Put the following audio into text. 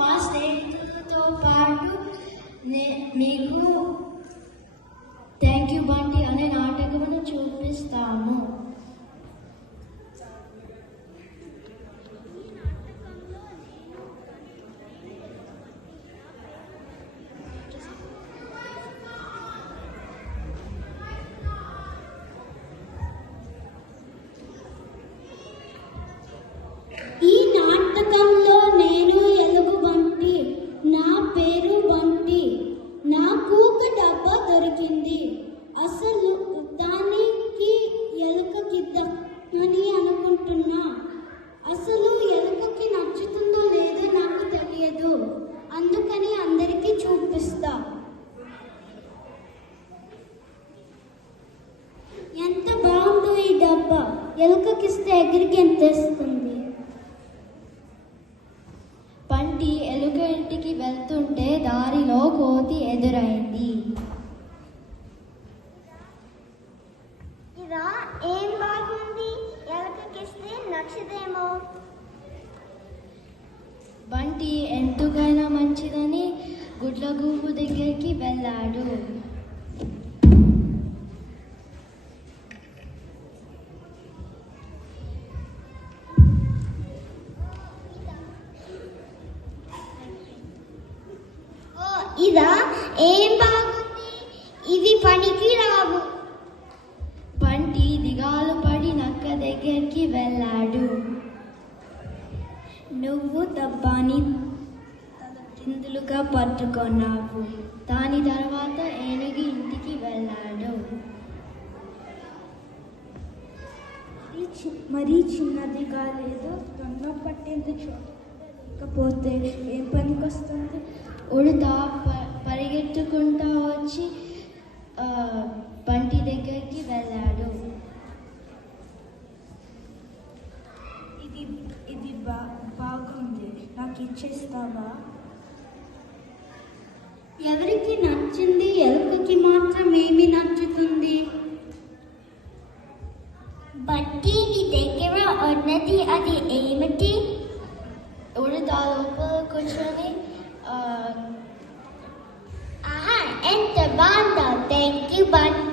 మా స్నేహితులతో పాటు మీకు థ్యాంక్ యూ బంటి అనే నాటకమును చూపిస్తాము. ఈ నాటకంలో నేను ఎలుగుబంటి, నా పేరు బంటి. నాకు ఒక డబ్బా దొరికింది. అసలు దానికి ఎలుకకిద్దామని అనుకుంటున్నా. అసలు ఎలుకకి నచ్చుతుందో లేదో నాకు తెలియదు. అందుకని అందరికీ చూపిస్తా. ఎంత బాగుందో ఈ డబ్బా. ఎలుకకిస్తే ఎగిరికి ఎంత తెస్తుంది. బంటి ఎలుక ఇంటికి వెళ్తుంటే దారిలో కోతి ఎదురైంది. ఇదా ఏం బాగుంది, ఎలుకకిస్తే నచ్చదేమో. బంటి ఎంతకైనా మంచిదని గుడ్లగూబు దగ్గరికి వెళ్ళాడు. ఇదా ఏం బాగుంది, ఇవి పనికి రావు. బంటి దిగాలు పడి నక్క దగ్గరికి వెళ్ళాడు. నువ్వు డబ్బాని కిందులుగా పట్టుకున్నావు. దాని తర్వాత ఏనుగు ఇంటికి వెళ్ళాడు. మరీ చిన్నదిగా లేదు, దొంగ పట్టేందు చూడకపోతే ఏం పనికి వస్తుంది. ఉడత పరిగెత్తుకుంటూ వచ్చి బంటి దగ్గరికి వెళ్ళాడు. ఇది బాగుంది, నాకు ఇచ్చేస్తావా. ఎవరికి నచ్చింది, ఎలుకకి మాత్రం ఏమి నచ్చుతుంది. బట్టి నీ దగ్గర ఉన్నది అది ఏమిటి. ఉడత లోపల కూర్చొని ఆహా, ఎంత బాగుందో. Thank you Bunty.